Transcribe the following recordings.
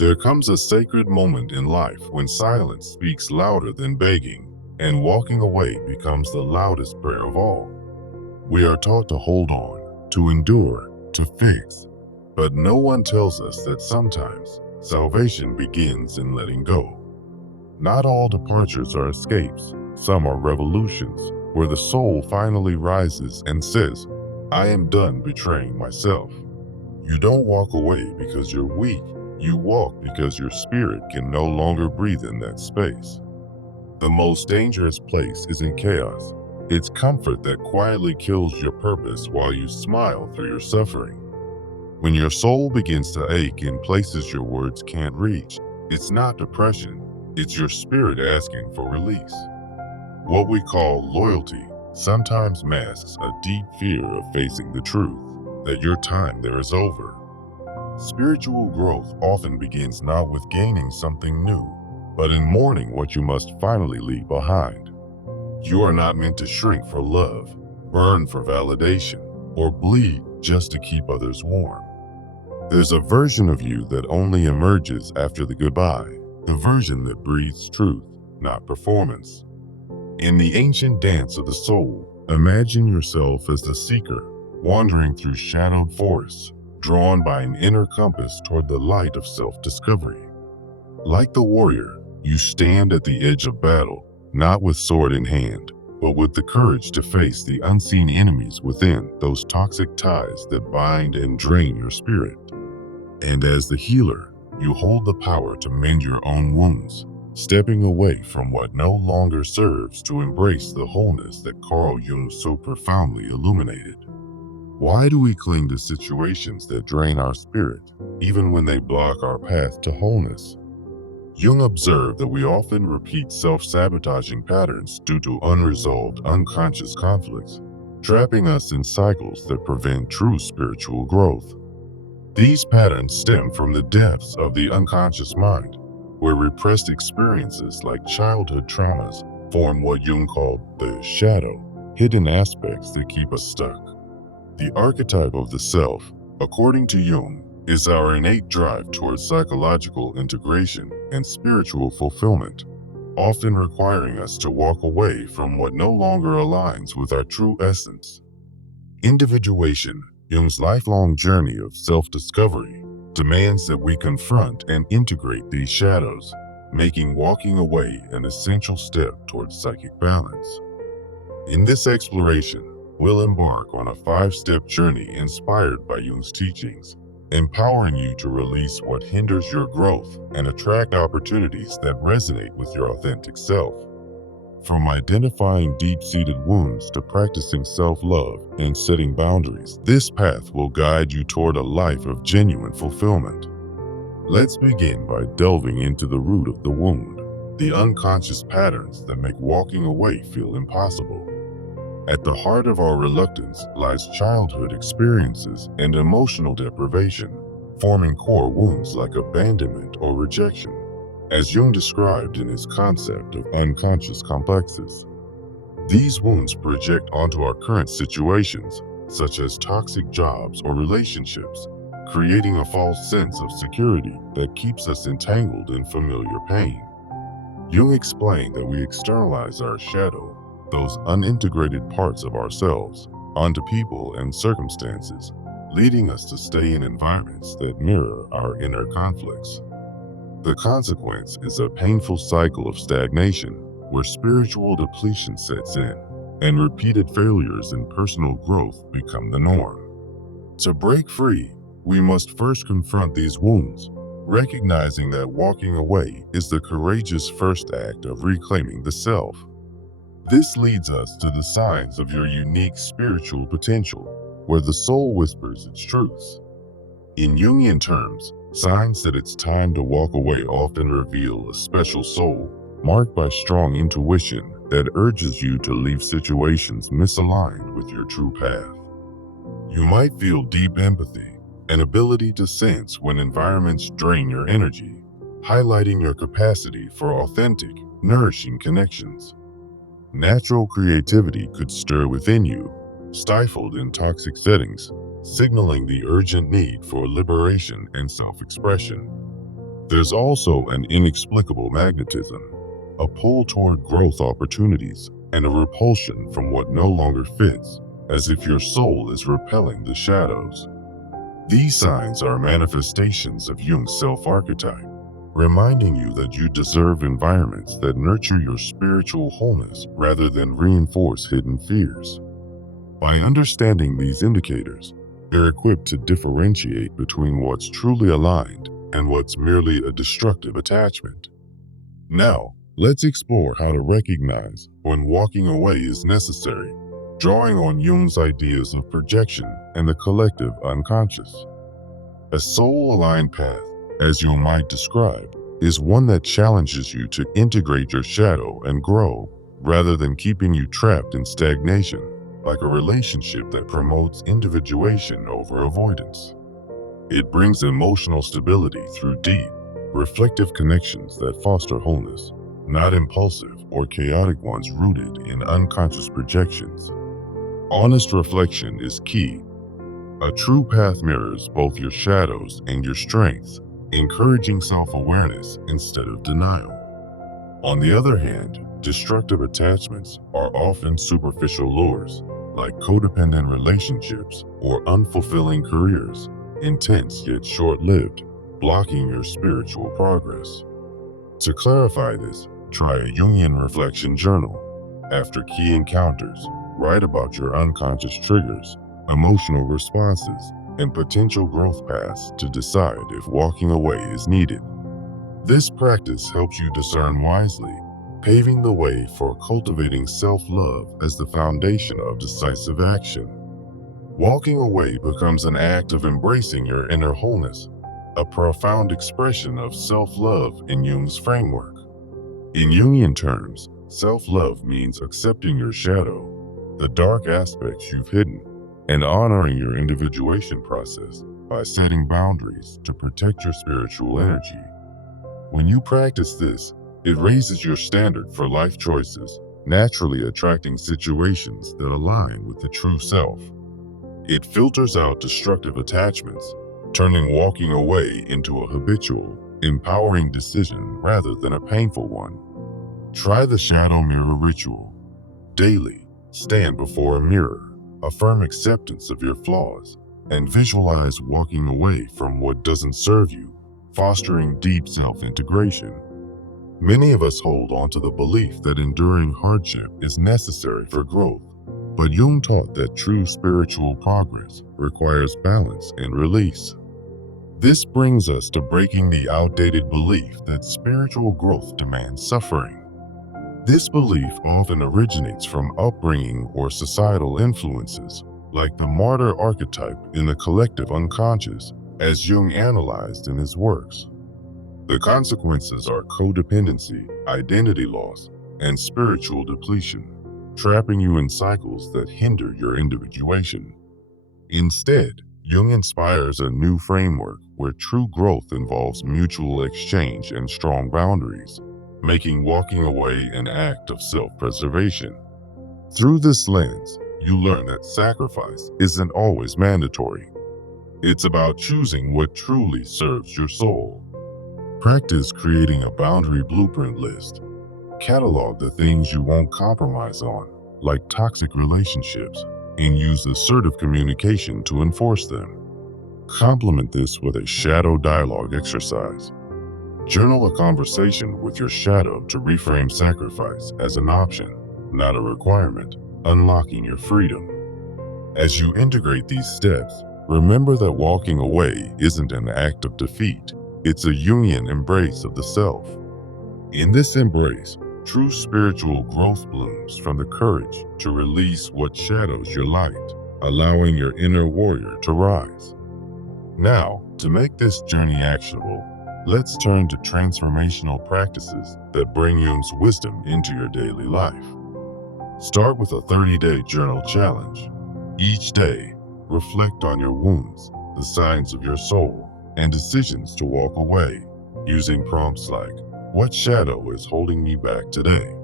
There comes a sacred moment in life when silence speaks louder than begging, and walking away becomes the loudest prayer of all. We are taught to hold on, to endure, to fix, but no one tells us that sometimes salvation begins in letting go. Not all departures are escapes, some are revolutions, where the soul finally rises and says, I am done betraying myself. You don't walk away because you're weak, you walk because your spirit can no longer breathe in that space. The most dangerous place isn't chaos, it's comfort that quietly kills your purpose while you smile through your suffering. When your soul begins to ache in places your words can't reach, it's not depression, it's your spirit asking for release. What we call loyalty sometimes masks a deep fear of facing the truth, that your time there is over. Spiritual growth often begins not with gaining something new, but in mourning what you must finally leave behind. You are not meant to shrink for love, burn for validation, or bleed just to keep others warm. There's a version of you that only emerges after the goodbye, the version that breathes truth, not performance. In the ancient dance of the soul, imagine yourself as the seeker, wandering through shadowed forests, drawn by an inner compass toward the light of self-discovery. Like the warrior, you stand at the edge of battle, not with sword in hand, but with the courage to face the unseen enemies within, those toxic ties that bind and drain your spirit. And as the healer, you hold the power to mend your own wounds, stepping away from what no longer serves to embrace the wholeness that Carl Jung so profoundly illuminated. Why do we cling to situations that drain our spirit, even when they block our path to wholeness? Jung observed that we often repeat self-sabotaging patterns due to unresolved unconscious conflicts, trapping us in cycles that prevent true spiritual growth. These patterns stem from the depths of the unconscious mind, where repressed experiences like childhood traumas form what Jung called the shadow, hidden aspects that keep us stuck. The archetype of the self, according to Jung, is our innate drive towards psychological integration and spiritual fulfillment, often requiring us to walk away from what no longer aligns with our true essence. Individuation, Jung's lifelong journey of self-discovery, demands that we confront and integrate these shadows, making walking away an essential step towards psychic balance. In this exploration, we'll embark on a 5-step journey inspired by Jung's teachings, empowering you to release what hinders your growth and attract opportunities that resonate with your authentic self. From identifying deep-seated wounds to practicing self-love and setting boundaries, this path will guide you toward a life of genuine fulfillment. Let's begin by delving into the root of the wound, the unconscious patterns that make walking away feel impossible. At the heart of our reluctance lies childhood experiences and emotional deprivation, forming core wounds like abandonment or rejection, as Jung described in his concept of unconscious complexes. These wounds project onto our current situations, such as toxic jobs or relationships, creating a false sense of security that keeps us entangled in familiar pain. Jung explained that we externalize our shadow, those unintegrated parts of ourselves, onto people and circumstances, leading us to stay in environments that mirror our inner conflicts. The consequence is a painful cycle of stagnation where spiritual depletion sets in and repeated failures in personal growth become the norm. To break free, we must first confront these wounds, recognizing that walking away is the courageous first act of reclaiming the self. This leads us to the signs of your unique spiritual potential, where the soul whispers its truths. In Jungian terms, signs that it's time to walk away often reveal a special soul, marked by strong intuition that urges you to leave situations misaligned with your true path. You might feel deep empathy, an ability to sense when environments drain your energy, highlighting your capacity for authentic, nourishing connections. Natural creativity could stir within you, stifled in toxic settings, signaling the urgent need for liberation and self-expression. There's also an inexplicable magnetism, a pull toward growth opportunities, and a repulsion from what no longer fits, as if your soul is repelling the shadows. These signs are manifestations of Jung's self-archetype, reminding you that you deserve environments that nurture your spiritual wholeness rather than reinforce hidden fears. By understanding these indicators, you're equipped to differentiate between what's truly aligned and what's merely a destructive attachment. Now, let's explore how to recognize when walking away is necessary, drawing on Jung's ideas of projection and the collective unconscious. A soul-aligned path, as Jung might describe, is one that challenges you to integrate your shadow and grow, rather than keeping you trapped in stagnation, like a relationship that promotes individuation over avoidance. It brings emotional stability through deep, reflective connections that foster wholeness, not impulsive or chaotic ones rooted in unconscious projections. Honest reflection is key. A true path mirrors both your shadows and your strengths, encouraging self-awareness instead of denial. On the other hand, destructive attachments are often superficial lures, like codependent relationships or unfulfilling careers, intense yet short-lived, blocking your spiritual progress. To clarify this, try a Jungian reflection journal. After key encounters, write about your unconscious triggers, emotional responses, and potential growth paths to decide if walking away is needed. This practice helps you discern wisely, paving the way for cultivating self-love as the foundation of decisive action. Walking away becomes an act of embracing your inner wholeness, a profound expression of self-love in Jung's framework. In Jungian terms, self-love means accepting your shadow, the dark aspects you've hidden, and honoring your individuation process by setting boundaries to protect your spiritual energy. When you practice this, it raises your standard for life choices, naturally attracting situations that align with the true self. It filters out destructive attachments, turning walking away into a habitual, empowering decision rather than a painful one. Try the shadow mirror ritual. Daily, stand before a mirror, affirm acceptance of your flaws, and visualize walking away from what doesn't serve you, fostering deep self-integration. Many of us hold on to the belief that enduring hardship is necessary for growth, but Jung taught that true spiritual progress requires balance and release. This brings us to breaking the outdated belief that spiritual growth demands suffering. This belief often originates from upbringing or societal influences, like the martyr archetype in the collective unconscious, as Jung analyzed in his works. The consequences are codependency, identity loss, and spiritual depletion, trapping you in cycles that hinder your individuation. Instead, Jung inspires a new framework where true growth involves mutual exchange and strong boundaries, making walking away an act of self-preservation. Through this lens, you learn that sacrifice isn't always mandatory. It's about choosing what truly serves your soul. Practice creating a boundary blueprint list. Catalog the things you won't compromise on, like toxic relationships, and use assertive communication to enforce them. Complement this with a shadow dialogue exercise. Journal a conversation with your shadow to reframe sacrifice as an option, not a requirement, unlocking your freedom. As you integrate these steps, remember that walking away isn't an act of defeat, it's a Jungian embrace of the self. In this embrace, true spiritual growth blooms from the courage to release what shadows your light, allowing your inner warrior to rise. Now, to make this journey actionable, let's turn to transformational practices that bring Jung's wisdom into your daily life. Start with a 30-day journal challenge. Each day, reflect on your wounds, the signs of your soul, and decisions to walk away, using prompts like, "What shadow is holding me back today?"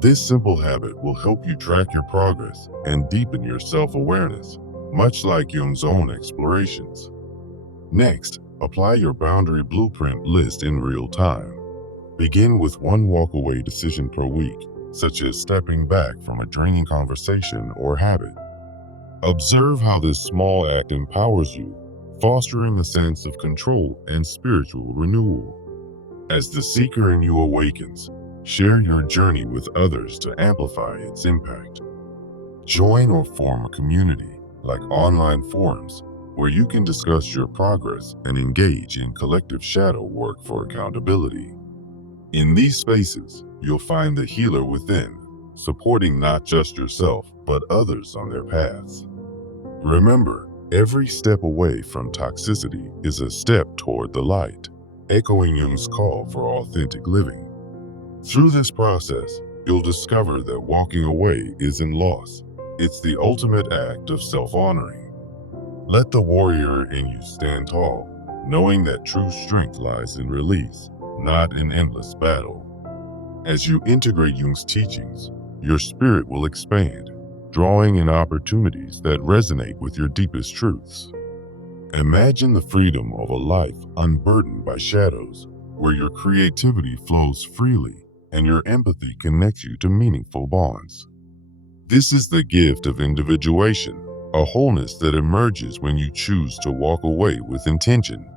This simple habit will help you track your progress and deepen your self-awareness, much like Jung's own explorations. Next, Apply your boundary blueprint list in real time. Begin with one walk-away decision per week, such as stepping back from a draining conversation or habit. Observe how this small act empowers you, fostering a sense of control and spiritual renewal. As the seeker in you awakens, share your journey with others to amplify its impact. Join or form a community, like online forums, where you can discuss your progress and engage in collective shadow work for accountability. In these spaces, you'll find the healer within, supporting not just yourself, but others on their paths. Remember, every step away from toxicity is a step toward the light, echoing Jung's call for authentic living. Through this process, you'll discover that walking away isn't loss. It's the ultimate act of self-honoring. Let the warrior in you stand tall, knowing that true strength lies in release, not in endless battle. As you integrate Jung's teachings, your spirit will expand, drawing in opportunities that resonate with your deepest truths. Imagine the freedom of a life unburdened by shadows, where your creativity flows freely and your empathy connects you to meaningful bonds. This is the gift of individuation, a wholeness that emerges when you choose to walk away with intention.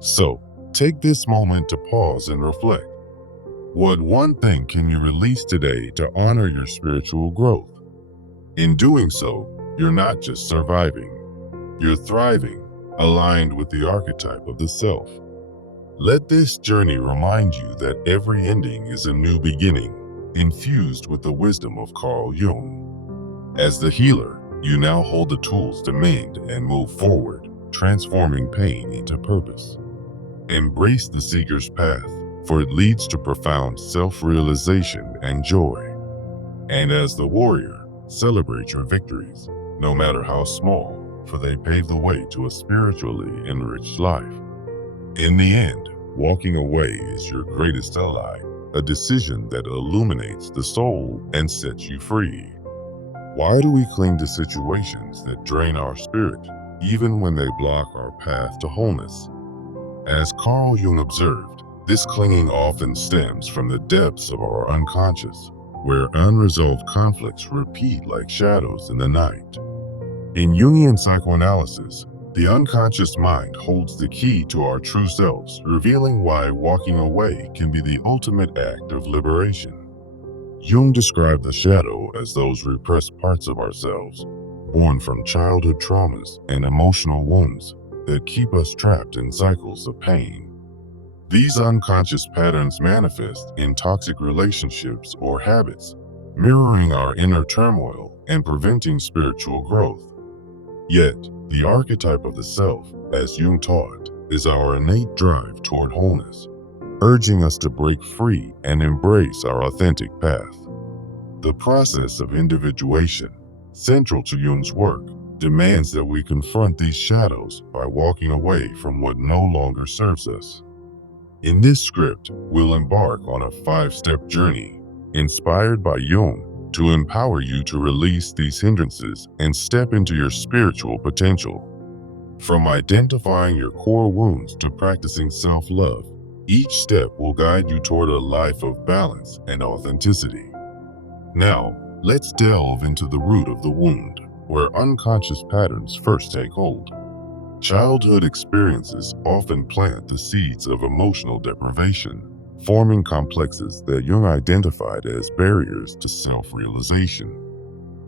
So, take this moment to pause and reflect. What one thing can you release today to honor your spiritual growth? In doing so, you're not just surviving, you're thriving, aligned with the archetype of the self. Let this journey remind you that every ending is a new beginning, infused with the wisdom of Carl Jung. As the healer, you now hold the tools to mend and move forward, transforming pain into purpose. Embrace the seeker's path, for it leads to profound self-realization and joy. And as the warrior, celebrate your victories, no matter how small, for they pave the way to a spiritually enriched life. In the end, walking away is your greatest ally, a decision that illuminates the soul and sets you free. Why do we cling to situations that drain our spirit, even when they block our path to wholeness? As Carl Jung observed, this clinging often stems from the depths of our unconscious, where unresolved conflicts repeat like shadows in the night. In Jungian psychoanalysis, the unconscious mind holds the key to our true selves, revealing why walking away can be the ultimate act of liberation. Jung described the shadow as those repressed parts of ourselves, born from childhood traumas and emotional wounds that keep us trapped in cycles of pain. These unconscious patterns manifest in toxic relationships or habits, mirroring our inner turmoil and preventing spiritual growth. Yet, the archetype of the self, as Jung taught, is our innate drive toward wholeness, urging us to break free and embrace our authentic path. The process of individuation, central to Jung's work, demands that we confront these shadows by walking away from what no longer serves us. In this script, we'll embark on a 5-step journey, inspired by Jung, to empower you to release these hindrances and step into your spiritual potential. From identifying your core wounds to practicing self-love, each step will guide you toward a life of balance and authenticity. Now, let's delve into the root of the wound, where unconscious patterns first take hold. Childhood experiences often plant the seeds of emotional deprivation, forming complexes that Jung identified as barriers to self-realization.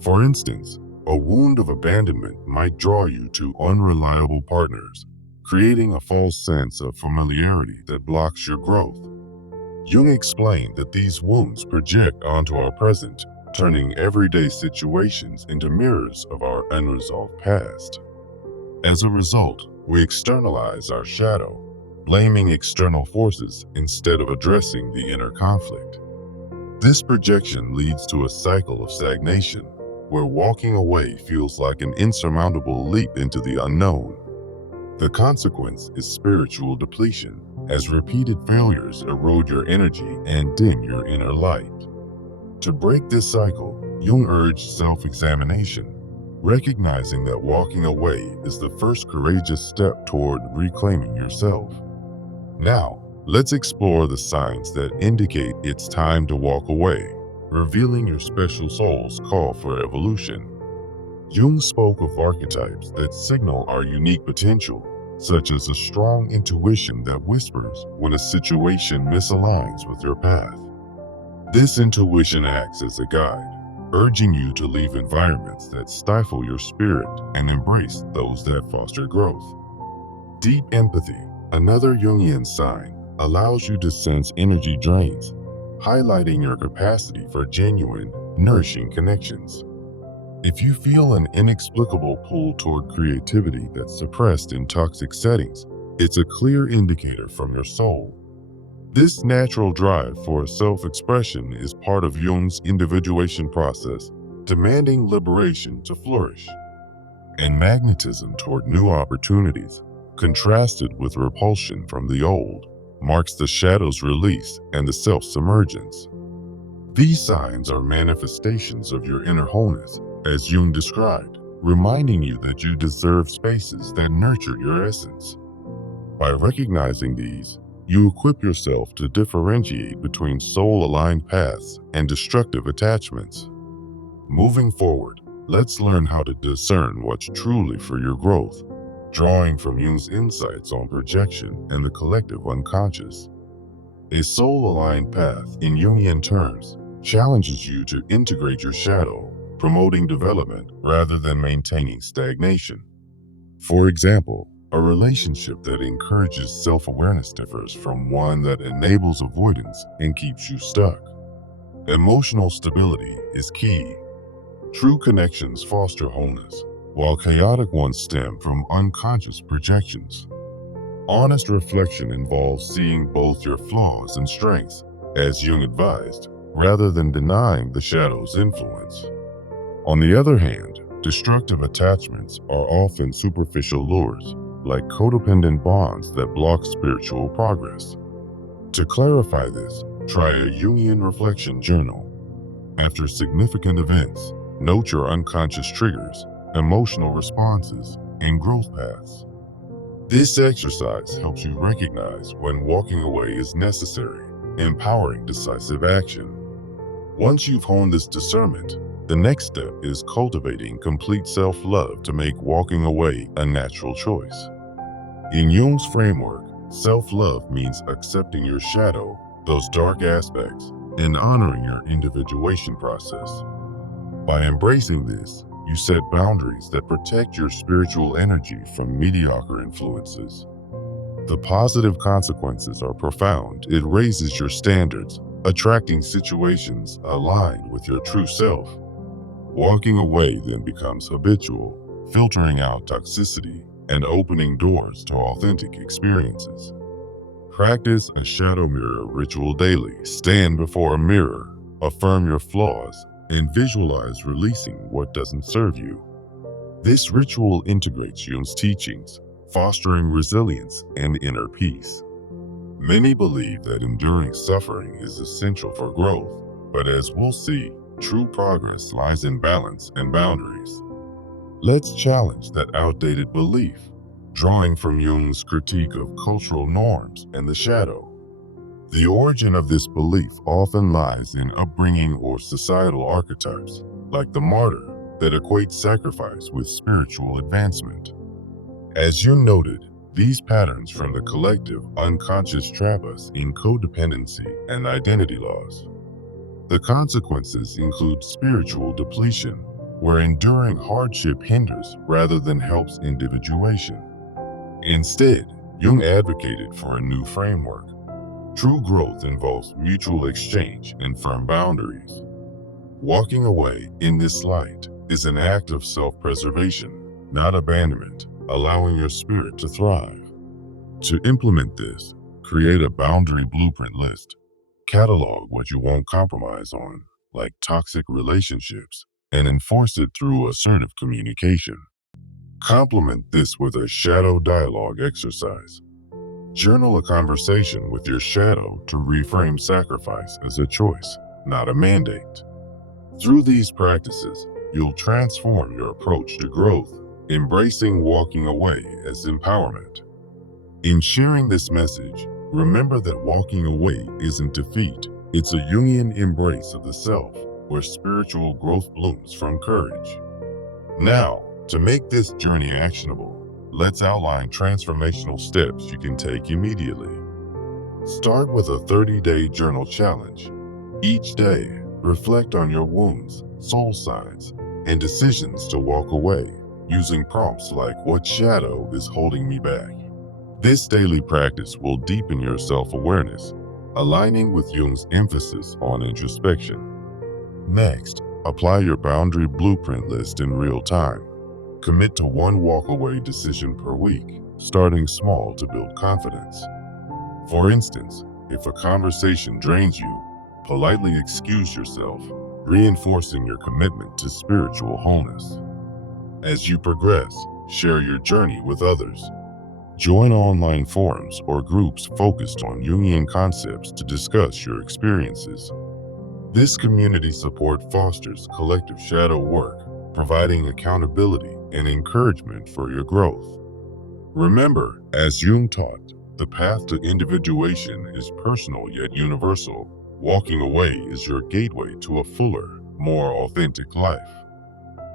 For instance, a wound of abandonment might draw you to unreliable partners, creating a false sense of familiarity that blocks your growth. Jung explained that these wounds project onto our present, turning everyday situations into mirrors of our unresolved past. As a result, we externalize our shadow, blaming external forces instead of addressing the inner conflict. This projection leads to a cycle of stagnation, where walking away feels like an insurmountable leap into the unknown. The consequence is spiritual depletion, as repeated failures erode your energy and dim your inner light. To break this cycle, Jung urged self-examination. recognizing that walking away is the first courageous step toward reclaiming yourself. Now, let's explore the signs that indicate it's time to walk away, revealing your special soul's call for evolution. Jung spoke of archetypes that signal our unique potential, such as a strong intuition that whispers when a situation misaligns with your path. This intuition acts as a guide, urging you to leave environments that stifle your spirit and embrace those that foster growth. Deep empathy, another Jungian sign, allows you to sense energy drains, highlighting your capacity for genuine, nourishing connections. If you feel an inexplicable pull toward creativity that's suppressed in toxic settings, it's a clear indicator from your soul. This natural drive for self-expression is part of Jung's individuation process, demanding liberation to flourish. And magnetism toward new opportunities, contrasted with repulsion from the old, marks the shadow's release and the self-submergence. These signs are manifestations of your inner wholeness, as Jung described, reminding you that you deserve spaces that nurture your essence. By recognizing these, you equip yourself to differentiate between soul-aligned paths and destructive attachments. Moving forward, let's learn how to discern what's truly for your growth, drawing from Jung's insights on projection and the collective unconscious. A soul-aligned path, in Jungian terms, challenges you to integrate your shadow, promoting development rather than maintaining stagnation. For example, a relationship that encourages self-awareness differs from one that enables avoidance and keeps you stuck. Emotional stability is key. True connections foster wholeness, while chaotic ones stem from unconscious projections. Honest reflection involves seeing both your flaws and strengths, as Jung advised, rather than denying the shadow's influence. On the other hand, destructive attachments are often superficial lures, like codependent bonds that block spiritual progress. To clarify this, try a Jungian reflection journal. After significant events, note your unconscious triggers, emotional responses, and growth paths. This exercise helps you recognize when walking away is necessary, empowering decisive action. Once you've honed this discernment, the next step is cultivating complete self-love to make walking away a natural choice. In Jung's framework, self-love means accepting your shadow, those dark aspects, and honoring your individuation process. By embracing this, you set boundaries that protect your spiritual energy from mediocre influences. The positive consequences are profound. It raises your standards, attracting situations aligned with your true self. Walking away then becomes habitual, filtering out toxicity and opening doors to authentic experiences. Practice a shadow mirror ritual daily. Stand before a mirror, affirm your flaws, and visualize releasing what doesn't serve you. This ritual integrates Jung's teachings, fostering resilience and inner peace. Many believe that enduring suffering is essential for growth, but as we'll see, true progress lies in balance and boundaries. Let's challenge that outdated belief, drawing from Jung's critique of cultural norms and the shadow. The origin of this belief often lies in upbringing or societal archetypes, like the martyr, that equate sacrifice with spiritual advancement. As Jung noted, these patterns from the collective unconscious trap us in codependency and identity loss. The consequences include spiritual depletion, where enduring hardship hinders rather than helps individuation. Instead, Jung advocated for a new framework. True growth involves mutual exchange and firm boundaries. Walking away in this light is an act of self-preservation, not abandonment, allowing your spirit to thrive. To implement this, create a boundary blueprint list. Catalog what you won't compromise on, like toxic relationships, and enforce it through assertive communication. Complement this with a shadow dialogue exercise. Journal a conversation with your shadow to reframe sacrifice as a choice, not a mandate. Through these practices, you'll transform your approach to growth, embracing walking away as empowerment. In sharing this message, remember that walking away isn't defeat. It's a Jungian embrace of the self, where spiritual growth blooms from courage. Now, to make this journey actionable, let's outline transformational steps you can take immediately. Start with a 30-day journal challenge. Each day, reflect on your wounds, soul signs, and decisions to walk away, using prompts like "What shadow is holding me back?" This daily practice will deepen your self-awareness, aligning with Jung's emphasis on introspection. Next, apply your boundary blueprint list in real time. Commit to one walk-away decision per week, starting small to build confidence. For instance, if a conversation drains you, politely excuse yourself, reinforcing your commitment to spiritual wholeness. As you progress, share your journey with others. Join online forums or groups focused on Jungian concepts to discuss your experiences. This community support fosters collective shadow work, providing accountability and encouragement for your growth. Remember, as Jung taught, the path to individuation is personal yet universal. Walking away is your gateway to a fuller, more authentic life.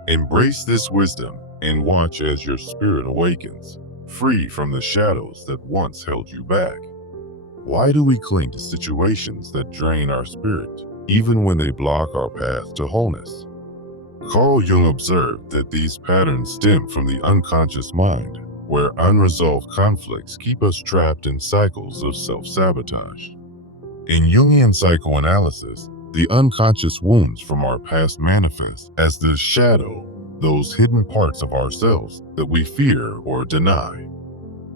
Embrace this wisdom and watch as your spirit awakens, free from the shadows that once held you back. Why do we cling to situations that drain our spirit, even when they block our path to wholeness? Carl Jung observed that these patterns stem from the unconscious mind, where unresolved conflicts keep us trapped in cycles of self-sabotage. In Jungian psychoanalysis, the unconscious wounds from our past manifest as the shadow, those hidden parts of ourselves that we fear or deny.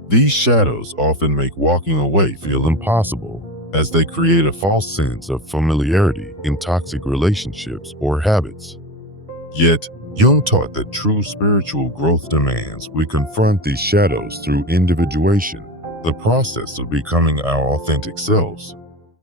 These shadows often make walking away feel impossible, as they create a false sense of familiarity in toxic relationships or habits. Yet, Jung taught that true spiritual growth demands we confront these shadows through individuation, the process of becoming our authentic selves.